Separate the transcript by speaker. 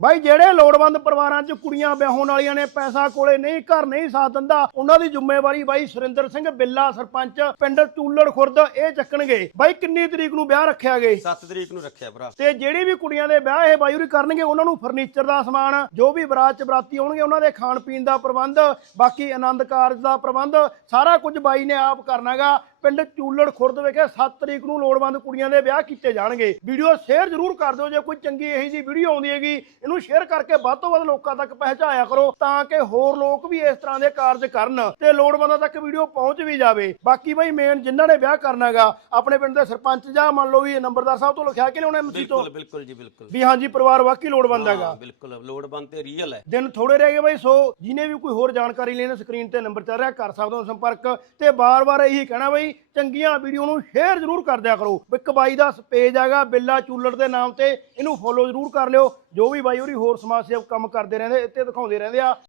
Speaker 1: ਬਾਈ ਜਿਹੜੇ ਲੋੜਵੰਦ ਪਰਿਵਾਰਾਂ 'ਚ ਕੁੜੀਆਂ ਵਿਆਹੁਣ ਵਾਲੀਆਂ ਨੇ ਪੈਸਾ ਕੋਲੇ ਨਹੀਂ ਘਰ ਨਹੀਂ ਸਾਥ ਦਿੰਦਾ ਉਹਨਾਂ ਦੀ ਜ਼ਿੰਮੇਵਾਰੀ ਬਾਈ ਸੁਰਿੰਦਰ ਸਿੰਘ ਬਿੱਲਾ ਸਰਪੰਚ ਪਿੰਡ ਟੂਲੜ ਖੁਰਦ ਇਹ ਚੱਕਣਗੇ। ਬਾਈ ਕਿੰਨੀ ਤਰੀਕ ਨੂੰ ਵਿਆਹ ਰੱਖਿਆ ਗੇ
Speaker 2: 7 ਤਰੀਕ ਨੂੰ ਰੱਖਿਆ ਭਰਾ।
Speaker 1: ਤੇ ਜਿਹੜੀ ਵੀ ਕੁੜੀਆਂ ਦੇ ਵਿਆਹ ਇਹ ਬਾਈ ਉਰੀ ਕਰਨਗੇ ਉਹਨਾਂ ਨੂੰ ਫਰਨੀਚਰ ਦਾ ਸਮਾਨ ਜੋ ਵੀ ਬਰਾਤ ਚ ਬਰਾਤੀ ਆਉਣਗੇ ਉਹਨਾਂ ਦੇ ਖਾਣ ਪੀਣ ਦਾ ਪ੍ਰਬੰਧ ਬਾਕੀ ਆਨੰਦ ਕਾਰਜ ਦਾ ਪ੍ਰਬੰਧ ਸਾਰਾ ਕੁਝ ਬਾਈ ਨੇ ਆਪ ਕਰਨਾਗਾ। ਪਿੰਡ ਚੂਲੜ ਖੁਰਦ ਵਿਖੇ 7 ਤਰੀਕ ਨੂੰ ਲੋੜਵੰਦ ਕੁੜੀਆਂ ਦੇ ਵਿਆਹ ਕੀਤੇ ਜਾਣਗੇ। ਵੀਡੀਓ ਸ਼ੇਅਰ ਜ਼ਰੂਰ ਕਰ ਦਿਓ ਜੇ ਕੋਈ ਚੰਗੀ ਇਹੀ ਜੀ ਵੀਡੀਓ ਆਉਂਦੀ ਹੈਗੀ ਇਹਨੂੰ ਸ਼ੇਅਰ ਕਰਕੇ ਵੱਧ ਤੋਂ ਵੱਧ ਲੋਕਾਂ ਤੱਕ ਪਹੁੰਚਾਇਆ ਕਰੋ ਤਾਂ ਕਿ ਹੋਰ ਲੋਕ ਵੀ ਇਸ ਤਰ੍ਹਾਂ ਦੇ ਕਾਰਜ ਕਰਨ ਤੇ ਲੋੜਵੰਦਾਂ ਤੱਕ ਵੀਡੀਓ ਪਹੁੰਚ ਵੀ ਜਾਵੇ। ਬਾਕੀ ਬਾਈ ਮੇਨ ਜਿਨ੍ਹਾਂ ਨੇ ਵਿਆਹ ਕਰਨਾਗਾ ਆਪਣੇ ਪਿੰਡ ਦੇ ਸਰਪੰਚ ਜਾਂ ਮੰਨ ਲਓ ਵੀ ਨੰਬਰਦਾਰ ਸਾਹਿਬ ਤੋਂ ਲਿਖਿਆ ਕਿ ਲਿਆਉਣਾ ਐਮਸੀ ਤੋਂ?
Speaker 2: ਬਿਲਕੁਲ ਬਿਲਕੁਲ ਜੀ ਬਿਲਕੁਲ।
Speaker 1: ਵੀ ਹਾਂਜੀ ਪਰਿਵਾਰ ਵਾਕਈ ਲੋੜਵੰਦ ਹੈਗਾ।
Speaker 2: ਬਿਲਕੁਲ ਲੋੜਵੰਦ ਤੇ ਰੀਅਲ ਹੈ।
Speaker 1: ਦਿਨ ਥੋੜੇ ਰਹਿ ਗਏ ਬਾਈ ਸੋ ਜਿਹਨੇ ਵੀ ਕੋਈ ਹੋਰ ਜਾਣਕਾਰੀ ਲੈਣੀ ਸਕਰੀਨ ਤੇ ਨੰਬਰ ਚੱਲ ਰਿਹਾ ਕਰ ਸਕਦੇ ਹੋ ਸੰਪਰਕ। ਤੇ ਬਾਰ-ਬਾਰ ਇਹੀ ਕਹਿਣਾ ਬਾਈ ਚੰਗੀਆਂ ਵੀਡੀਓ ਨੂੰ ਸ਼ੇਅਰ ਜ਼ਰੂਰ ਕਰ ਦਿਆ ਕਰੋ। ਇੱਕ ਬਾਈ ਦਾ ਪੇਜ ਹੈਗਾ ਬਿੱਲਾ ਚੂਲੜ ਦੇ ਨਾਮ ਤੇ, ਇਹਨੂੰ ਫੋਲੋ ਜ਼ਰੂਰ ਕਰ ਲਿਓ। ਜੋ ਵੀ ਬਾਈ ਹੋਰੀ ਹੋਰ ਸਮਾਜ ਸੇਵਕ ਕੰਮ ਕਰਦੇ ਰਹਿੰਦੇ, ਇੱਥੇ ਦਿਖਾਉਂਦੇ ਰਹਿੰਦੇ ਆ।